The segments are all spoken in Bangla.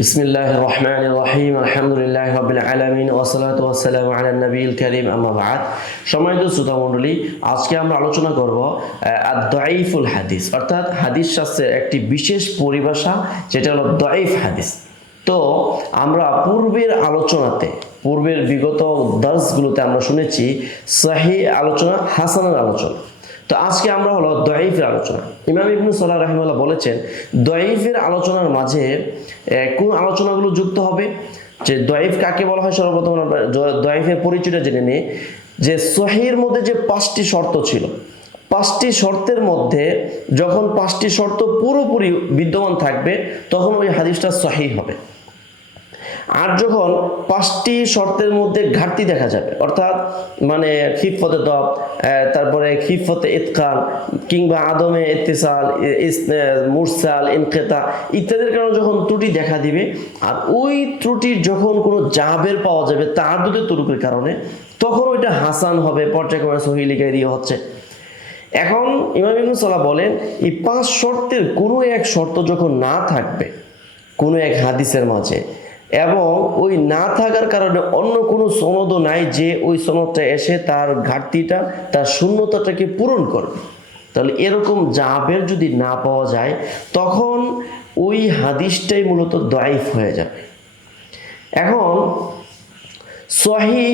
বিসমিল্লাহ রহমান রহিম আলহামদুলিল্লাহ রবিল আলমিন ওসলাত ওসালাম আল নবীল করিম আমাবাদ সময় তো শ্রোতা মণ্ডলী আজকে আমরা আলোচনা করব দয়ফুল হাদিস। অর্থাৎ হাদিস শাস্ত্রের একটি বিশেষ পরিভাষা, যেটা হলো দয়ফ হাদিস। তো আমরা পূর্বের আলোচনাতে, পূর্বের বিগত দাসগুলোতে আমরা শুনেছি, সাহি আলোচনা, হাসানের আলোচনা। তো আজকে আমরা হলো দয়ীফের আলোচনা। ইমাম ইবনু সাল্লাহ রাহিমাল্লাহ বলেছেন দয়ীফের আলোচনার মাঝে কোন আলোচনাগুলো যুক্ত হবে? যে দয়ীফ কাকে বলা হয়? সর্বপ্রথম আমরা দয়ীফের পরিচয়টা জেনে নিই। যে সহির মধ্যে যে পাঁচটি শর্ত ছিল, পাঁচটি শর্তের মধ্যে যখন পাঁচটি শর্ত পুরোপুরি বিদ্যমান থাকবে, তখন ওই হাদিসটা সহি হবে। আর যখন পাঁচটি শর্তের মধ্যে ঘাটতি দেখা যাবে অর্থাৎ মানে খিফতে আহ, তারপরে খিফতে ইতকান কিংবা আদমে ইত্তিসাল ই- ইস- মুরসাল ইনকেতা ইত্যাদির কারণে যখন ত্রুটি দেখা দিবে আর ওই ত্রুটির যখন কোনো জাবের পাওয়া যাবে তার দুটো ত্রুটির কারণে তখন ওইটা হাসান হবে পর্যায়ক্রমে সহি লিখে দিয়ে হচ্ছে। এখন ইমাম ইবনু সাল্লাহ বলেন এই পাঁচ শর্তের কোনো এক শর্ত যখন না থাকবে কোনো এক হাদিসের মাঝে এবং ওই না থাকার কারণে অন্য কোনো সনদও নাই যে ওই সনদটা এসে তার ঘাটতিটা, তার শূন্যতাটাকে পূরণ করবে। তাহলে এরকম জাবের যদি না পাওয়া যায়, তখন ওই হাদিসটাই মূলত দাইফ হয়ে যাবে। এখন সহি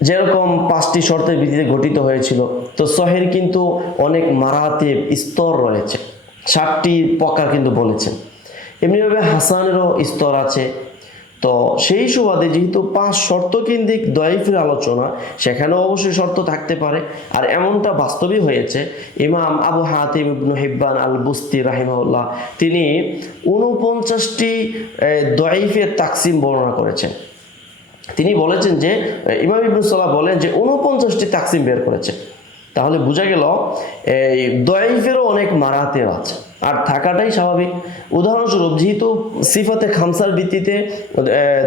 যেরকম পাঁচটি শর্তের ভিত্তিতে গঠিত হয়েছিল, তো সহের কিন্তু অনেক মারাতে স্তর রয়েছে। ষাটটি প্রকার কিন্তু বলেছেন। এমনিভাবে হাসানেরও স্তর আছে তো সেই সুবাদে যেহেতু পাঁচ শর্ত কেন্দ্রিক দয়ফের আলোচনা, সেখানেও অবশ্যই শর্ত থাকতে পারে। আর এমনটা বাস্তবই হয়েছে, ইমাম আবু হাতিম ইবনু হিব্বান আল বুস্তি রাহিমাউল্লাহ তিনি উনপঞ্চাশটি দয়ফের তাকসিম বর্ণনা করেছেন। তিনি বলেছেন যে ইমাম ইবনুল সাল্লাহ বলেন যে উনপঞ্চাশটি তাকসিম বের করেছে। তাহলে বোঝা গেল, এই দয়ফেরও অনেক মারাতেও আছে। আর থাকাটাই স্বাভাবিক। উদাহরণস্বরূপ, যেহেতু সিফাতে খামসার ভিত্তিতে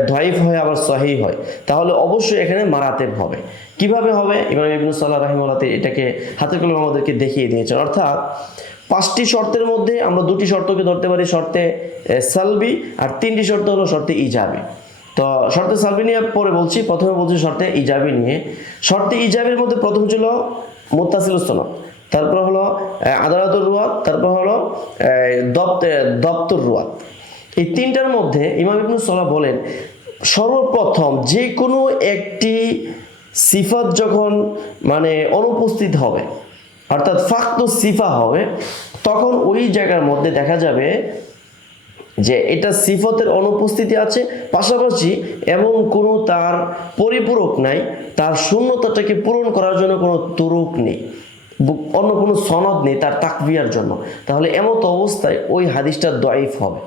দয়ফ হয়, আবার সহি হয়, তাহলে অবশ্যই এখানে মারাতেব হবে। কীভাবে হবে? ইমাম ইবনুল সাল্লাহ রাহিমুল্লাহ এটাকে হাতে কলম আমাদেরকে দেখিয়ে দিয়েছেন। অর্থাৎ, পাঁচটি শর্তের মধ্যে আমরা দুটি শর্তকে ধরতে পারি, শর্তে সালবি আর তিনটি শর্ত হলো শর্তে ইজাবি। তো শর্তে সালবি নিয়ে পরে বলছি, প্রথমে বলছি শর্তে ইজাবি নিয়ে। শর্তে ইজাবির মধ্যে প্রথম ছিল মুত্তাসিল সনদ তারপর হলো আদালতুর রুয়াত, তারপর হলো দপ্ত, দপ্তর রুয়াত। এই তিনটার মধ্যে ইমাম ইবনুল সাল্লাহ বলেন, সর্বপ্রথম যে কোনো একটি সিফাত যখন মানে অনুপস্থিত হবে, অর্থাৎ ফাক্ত সিফা হবে, তখন ওই জায়গার মধ্যে দেখা যাবে যে এটা সিফতের অনুপস্থিতি আছে, পাশাপাশি এমন কোনো তার পরিপূরক নাই, তার শূন্যতাটাকে পূরণ করার জন্য কোনো তুরুক নেই। অন্য কোনো সনদ নেই তার তাকবিয়ার জন্য। তাহলে এমত অবস্থায় ওই হাদিসটা দয়ফ হবে।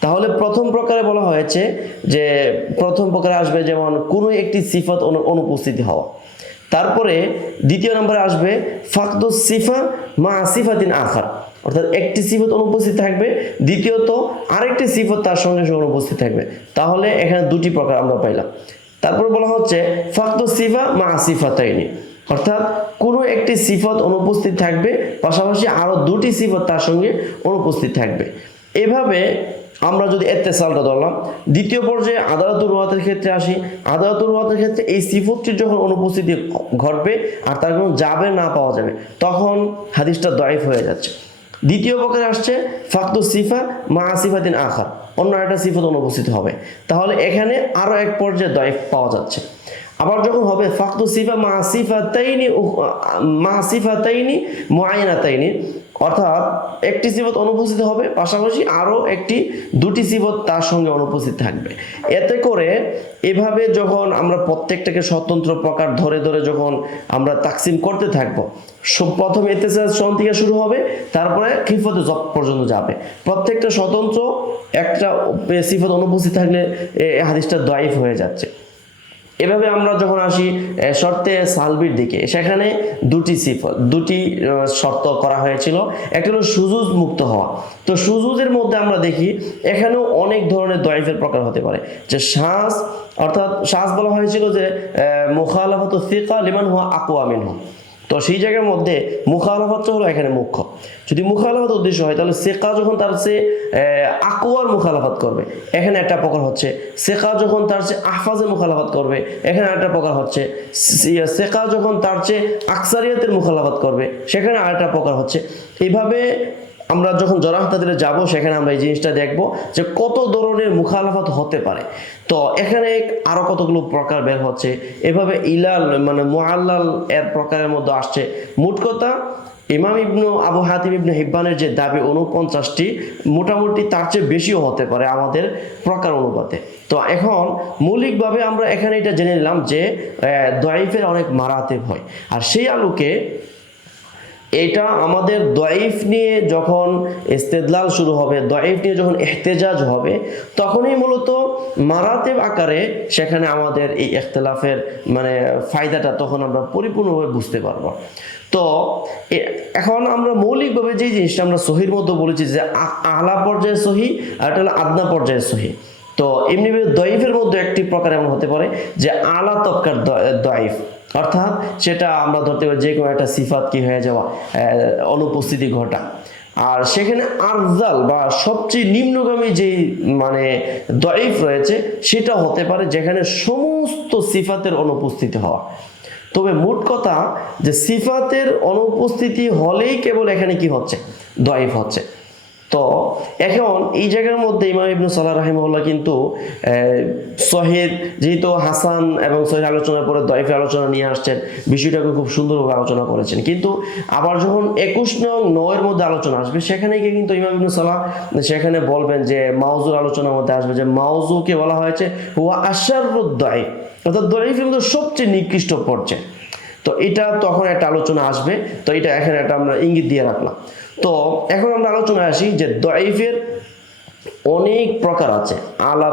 তাহলে প্রথম প্রকারে বলা হয়েছে যে, প্রথম প্রকারে আসবে যেমন কোনো একটি সিফত অনু- অনুপস্থিতি হওয়া। তারপরে দ্বিতীয় নম্বরে আসবে ফাকদুস সিফা মা সিফাতিন আখার। অর্থাৎ একটি সিফত অনুপস্থিত থাকবে, দ্বিতীয়ত আরেকটি সিফত তার সঙ্গে সঙ্গে অনুপস্থিত থাকবে। তাহলে এখানে দুটি প্রকার আমরা পাইলাম। তারপর বলা হচ্ছে ফাকদুস সিফা মা সিফাতাইনি। অর্থাৎ কোনো একটি সিফত অনুপস্থিত থাকবে, পাশাপাশি আরও দুটি সিফত তার সঙ্গে অনুপস্থিত থাকবে। এভাবে আমরা যদি এত্তেসালটা ধরলাম, দ্বিতীয় পর্যায়ে আদালতুর রুয়াতের ক্ষেত্রে আসি। আদালতুর রুয়াতের ক্ষেত্রে এই সিফতটির যখন অনুপস্থিতি ঘটবে আর তার কোনো যাবে না পাওয়া যাবে, তখন হাদিসটা দয়েফ হয়ে যাচ্ছে। দ্বিতীয় পক্ষে আসছে ফাকদু সিফা মা সিফাতিন আখার। অন্য একটা সিফত অনুপস্থিত হবে। তাহলে এখানে আরও এক পর্যায়ে দয়েফ পাওয়া যাচ্ছে। আবার যখন হবে ফাকদু সিফা মা সিফা তাইনি মা সিফা তাইনি মুআইনা তাইনি অর্থাৎ একটি সিফত অনুপস্থিত হবে, পাশাপাশি আরও একটি, দুটি সিফত তার সঙ্গে অনুপস্থিত থাকবে। এতে করে এভাবে যখন আমরা প্রত্যেকটাকে স্বতন্ত্র প্রকার ধরে ধরে যখন আমরা তাকসিম করতে থাকব প্রথম এতেসাজ সন থেকে শুরু হবে, তারপরে খিফতে জব পর্যন্ত যাবে। প্রত্যেকটা স্বতন্ত্র একটা সিফত অনুপস্থিত থাকলে এ- হাদিসটা দয়াইফ হয়ে যাচ্ছে। এভাবে আমরা যখন আসি শর্তে সালবির দিকে, সেখানে দুটি সিফত দুটি শর্ত করা হয়েছিল। একটা হলো সুজুজ মুক্ত হওয়া। তো সুজুজের মধ্যে আমরা দেখি, এখানেও অনেক ধরনের দয়েফের প্রকার হতে পারে। যে শ্বাস অর্থাৎ শ্বাস বলা হয়েছিল যে মুখালাফত সিকা লিমান হুয়া আকোয়ামিন তো সেই জায়গার মধ্যে মুখালাফাতটা হলো এখানে মুখ্য। যদি মুখালাফাত উদ্দেশ্য হয়, তাহলে সেকা যখন তার সে আকুয়ার মুখালাফাত করবে, এখানে একটা প্রকার হচ্ছে, সেকা যখন তার চেয়ে আহফাজে মুখালাফাত করবে, এখানে একটা প্রকার হচ্ছে সেকা যখন তার চেয়ে আকসারিয়াতের মুখালাফাত করবে, সেখানে আরেকটা প্রকার হচ্ছে। এইভাবে আমরা যখন জরাহতাদের যাব, সেখানে আমরা এই জিনিসটা দেখব যে কত ধরনের মুখালাফাত হতে পারে। তো এখানে আরও কতগুলো প্রকার বের হচ্ছে? এভাবে ইলাল মানে মোহাল্লাল এর প্রকারের মধ্যে আসছে। মোট কথা, ইমাম ইবনু আবু হাতিম ইবনু হিব্বানের যে দাবি উনপঞ্চাশটি মোটামুটি তার চেয়ে বেশিও হতে পারে আমাদের প্রকার অনুপাতে। তো এখন মৌলিকভাবে আমরা এখানে এটা জেনে নিলাম যে দয়াইফের অনেক মারাতে হয়। আর সেই আলোকে এটা আমাদের দয়াইফ নিয়ে যখন ইস্তেদলাল শুরু হবে দয়াইফ নিয়ে যখন এহতেজাজ হবে, তখনই মূলত মারাতে আকারে সেখানে আমাদের এই ইখতলাফের মানে ফায়দাটা তখন আমরা পরিপূর্ণভাবে বুঝতে পারব। তো এখন আমরা মৌলিকভাবে যে জিনিসটা আমরা সহির মধ্যে বলেছি যে আলা পর্যায়ে সহি আর এটা হলো আদনা পর্যায়ে সহি। তো এমনিভাবে দয়ীফের মধ্যে একটি প্রকার এমন হতে পারে যে আলা তবকার দয়ীফ। অর্থাৎ সেটা আমরা ধরতে পারি যে কোনো একটা সিফাত কি হয়ে যাওয়া অনুপস্থিতি ঘটা। আর সেখানে আরজাল বা সবচেয়ে নিম্নগামী যে মানে দয়ীফ রয়েছে, সেটা হতে পারে যেখানে সমস্ত সিফাতের অনুপস্থিতি হওয়া। তবে মোট কথা যে সিফাতের অনুপস্থিতি হলেই কেবল এখানে কি হচ্ছে? দয়ীফ হচ্ছে। তো এখন এই জায়গার মধ্যে ইমাম ইবনু সাল্লাহ রাহিমুল্লাহ কিন্তু সহিদ, যেহেতু হাসান এবং সহিদ আলোচনার পরে দয়ফের আলোচনা নিয়ে আসছেন, বিষয়টাকে খুব সুন্দরভাবে আলোচনা করেছেন। কিন্তু আবার যখন একুশ নং নয়ের মধ্যে আলোচনা আসবে, সেখানে গিয়ে কিন্তু ইমাম ইবনু সাল্লাহ সেখানে বলবেন যে মাউজুর আলোচনার মধ্যে আসবে যে মাউজুকে বলা হয়েছে, হুয়া আশারুদ্দায় অর্থাৎ দয়ফের কিন্তু সবচেয়ে নিকৃষ্ট পর্যায়ে। তো এটা তখন একটা আলোচনা আসবে। তো এটা এখানে একটা আমরা ইঙ্গিত দিয়ে রাখলাম। তো এখন আমরা আলোচনায় আসি যে দয়ফের অনেক প্রকার আছে। আলা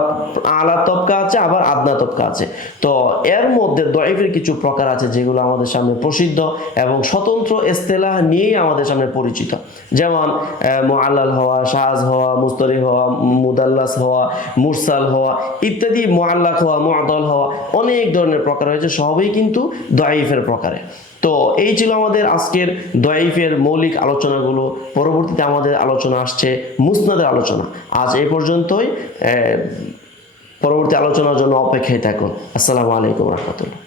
আলা আছে, আবার আদনা তবকা আছে। তো এর মধ্যে দয়ফের কিছু প্রকার আছে যেগুলো আমাদের সামনে প্রসিদ্ধ এবং স্বতন্ত্র এস্তেলাহ নিয়েই আমাদের সামনে পরিচিত। যেমন মোয়াল্লাল হওয়া শাহজ হওয়া মুস্তরি হওয়া, মুদাল্লাস হওয়া, মুরসাল হওয়া ইত্যাদি মোয়াল্লাক হওয়া মোয়াদল হওয়া অনেক ধরনের প্রকার রয়েছে। সবই কিন্তু দয়ফের প্রকারে। তো এই ছিল আমাদের আজকের দয়াইফের মৌলিক আলোচনাগুলো। পরবর্তীতে আমাদের আলোচনা আসছে মুসনাদের আলোচনা। আজ এ পর্যন্তই পরবর্তী আলোচনার জন্য অপেক্ষায় থাকুন। আসসালামু আলাইকুম রহমতুল্লাহ।